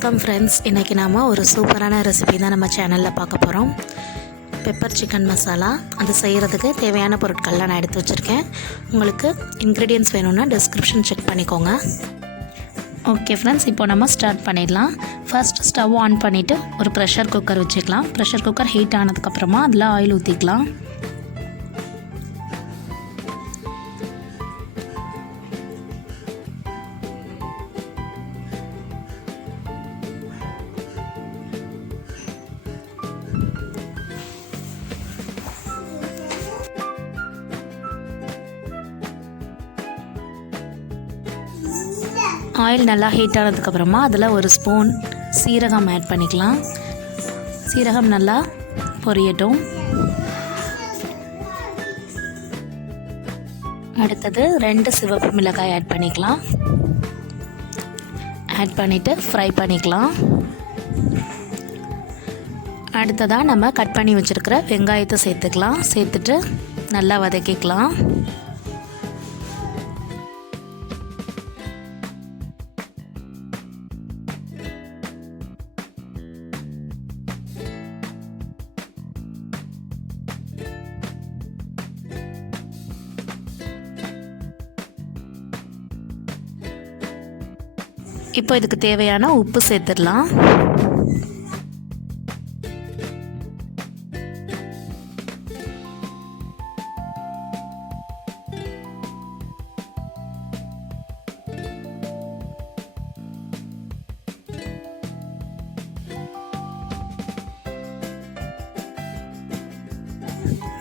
Welcome friends. இன்றைக்கி நாம் ஒரு சூப்பரான ரெசிபி தான் நம்ம சேனலில் பார்க்க போகிறோம். Pepper chicken masala. அது செய்கிறதுக்கு தேவையான பொருட்கள்லாம் நான் எடுத்து வச்சுருக்கேன். உங்களுக்கு இன்க்ரீடியன்ட்ஸ் வேணும்னா டிஸ்கிரிப்ஷன் செக் பண்ணிக்கோங்க. ஓகே ஃப்ரெண்ட்ஸ், இப்போ நம்ம ஸ்டார்ட் பண்ணிடலாம். ஃபர்ஸ்ட் ஸ்டவ் ஆன் பண்ணிவிட்டு ஒரு ப்ரெஷர் குக்கர் வச்சுக்கலாம். ப்ரெஷர் குக்கர் ஹீட் ஆனதுக்கப்புறமா அதில் ஆயில் ஊற்றிக்கலாம். ஆயில் நல்லா ஹீட் ஆனதுக்கப்புறமா அதில் ஒரு ஸ்பூன் சீரகம் ஆட் பண்ணிக்கலாம். சீரகம் நல்லா பொரியட்டும். அடுத்தது 2 சிவப்பு மிளகாய் ஆட் பண்ணிக்கலாம். ஆட் பண்ணிவிட்டு ஃப்ரை பண்ணிக்கலாம். அடுத்ததாக நம்ம கட் பண்ணி வச்சுருக்கிற வெங்காயத்தை சேர்த்துக்கலாம். சேர்த்துட்டு நல்லா வதக்கிக்கலாம். இப்போ இதுக்கு தேவையான உப்பு சேர்த்துடலாம்.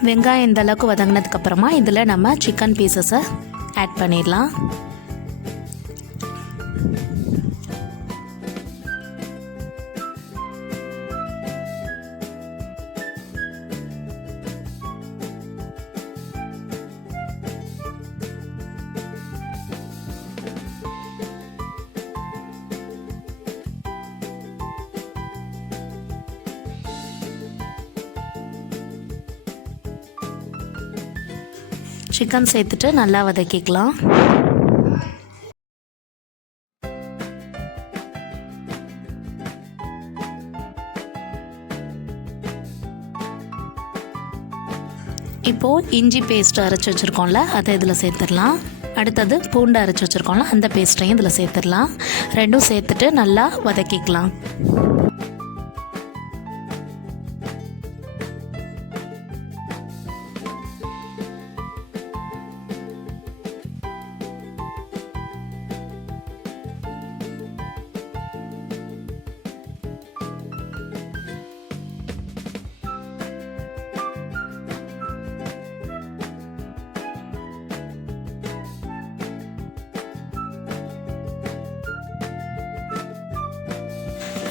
வெங்காயம் இந்த அளவுக்கு வதங்கினதுக்கப்புறமா இதில் நம்ம சிக்கன் பீசஸை ஆட் பண்ணிடலாம். சிக்கன் சேர்த்துட்டு நல்லா வதக்கிக்கலாம். இப்போது இஞ்சி பேஸ்ட் அரைச்சி வச்சுருக்கோம்ல, அதை இதில் சேர்த்துடலாம். அடுத்தது பூண்டு அரைச்சி வச்சுருக்கோம்ல, அந்த பேஸ்ட்டையும் இதில் சேர்த்துடலாம். ரெண்டும் சேர்த்துட்டு நல்லா வதக்கிக்கலாம்.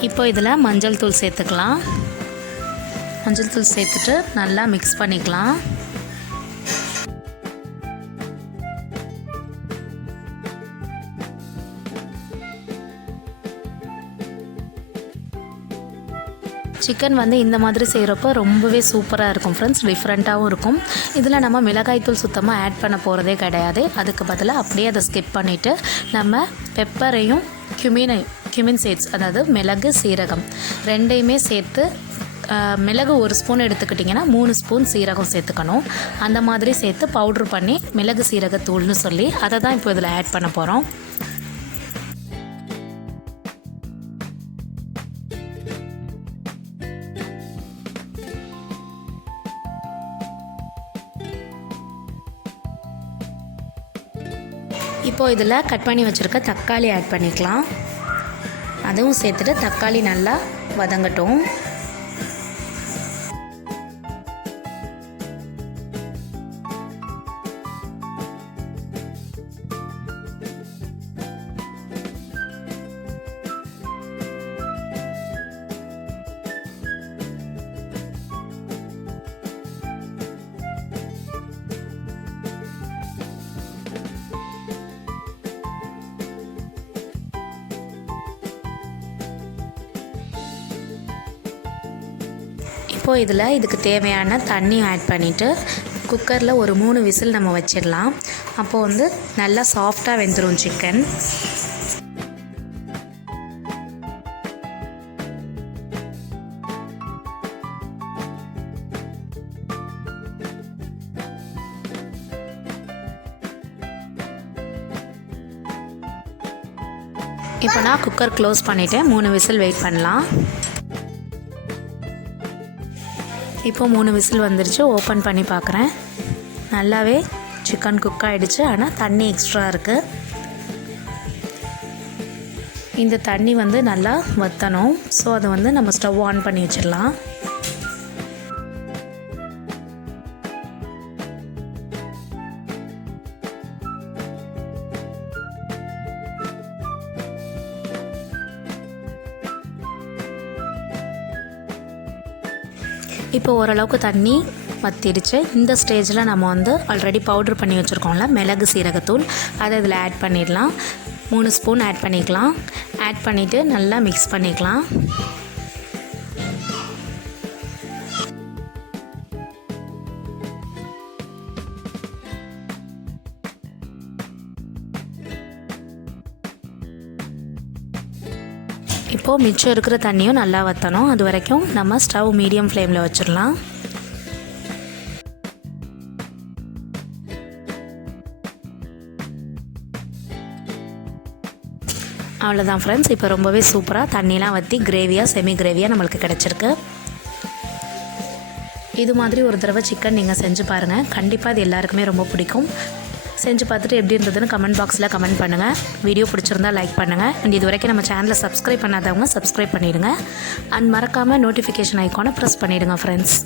இப்போ இதில் மஞ்சள் தூள் சேர்த்துக்கலாம். மஞ்சள் தூள் சேர்த்துட்டு நல்லா மிக்ஸ் பண்ணிக்கலாம். சிக்கன் வந்து இந்த மாதிரி செய்கிறப்போ ரொம்பவே சூப்பராக இருக்கும் ஃப்ரெண்ட்ஸ். டிஃப்ரெண்ட்டாகவும் இருக்கும். இதில் நம்ம மிளகாய்த்தூள் சுத்தமாக ஆட் பண்ண போகிறதே கிடையாது. அதுக்கு பதிலாக அப்படியே அதை ஸ்கிப் பண்ணிவிட்டு நம்ம பெப்பரையும் கியூமின் சீட்ஸ், அதாவது மிளகு சீரகம் ரெண்டையுமே சேர்த்து, மிளகு 1 ஸ்பூன் எடுத்துக்கிட்டிங்கன்னா 3 ஸ்பூன் சீரகம் சேர்த்துக்கணும். அந்த மாதிரி சேர்த்து பவுட்ரு பண்ணி மிளகு சீரகத்தூள்னு சொல்லி அதை தான் இப்போ இதில் ஆட் பண்ண போகிறோம். இப்போது இதில் கட் பண்ணி வச்சுருக்க தக்காளி ஆட் பண்ணிக்கலாம். அதுவும் சேர்த்துட்டு தக்காளி நல்லா வதங்கட்டும். இப்போது இதில் இதுக்கு தேவையான தண்ணி ஆட் பண்ணிவிட்டு குக்கரில் ஒரு 3 விசில் நம்ம வச்சிடலாம். அப்போது வந்து நல்லா சாஃப்டாக வெந்துடும் சிக்கன். இப்போ நான் குக்கர் க்ளோஸ் பண்ணிவிட்டேன். 3 விசில் வெயிட் பண்ணலாம். இப்போ 3 விசில் வந்துருச்சு. ஓப்பன் பண்ணி பார்க்குறேன். நல்லாவே சிக்கன் குக் ஆகிடுச்சு. ஆனால் தண்ணி எக்ஸ்ட்ரா இருக்குது. இந்த தண்ணி வந்து நல்லா வற்றணும். ஸோ அதை வந்து நம்ம ஸ்டவ் ஆன் பண்ணி வச்சிடலாம். இப்போ ஓரளவுக்கு தண்ணி வற்றிடுச்சு. இந்த ஸ்டேஜில் நம்ம வந்து ஆல்ரெடி பவுட்ரு பண்ணி வச்சுருக்கோம்ல மிளகு சீரகத்தூள், அதை இதில் ஆட் பண்ணிடலாம். 3 ஸ்பூன் ஆட் பண்ணிக்கலாம். ஆட் பண்ணிவிட்டு நல்லா மிக்ஸ் பண்ணிக்கலாம். இப்போது மிச்சம் இருக்கிற தண்ணியும் நல்லா வற்றணும். அது வரைக்கும் நம்ம ஸ்டவ் மீடியம் ஃப்ளேமில் வச்சிடலாம். அவ்வளோதான் ஃப்ரெண்ட்ஸ். இப்போ ரொம்பவே சூப்பராக தண்ணிலாம் வற்றி கிரேவியாக செமி கிரேவியாக நம்மளுக்கு கிடச்சிருக்கு. இது மாதிரி ஒரு தடவை சிக்கன் நீங்கள் செஞ்சு பாருங்கள். கண்டிப்பாக இது எல்லாருக்குமே ரொம்ப பிடிக்கும். செஞ்சு பார்த்துட்டு எப்படி இருந்ததுன்னு கமெண்ட் பாக்ஸில் கமெண்ட் பண்ணுங்கள். வீடியோ பிடிச்சிருந்தால் லைக் பண்ணுங்கள். அண்ட் இது வரைக்கும் நம்ம சேனலை சப்ஸ்கிரைப் பண்ணாதவங்க சப்ஸ்கிரைப் பண்ணிவிடுங்க. அண்ட் மறக்காமல் நோட்டிஃபிகேஷன் ஐக்கானை ப்ரெஸ் பண்ணிவிடுங்க ஃப்ரெண்ட்ஸ்.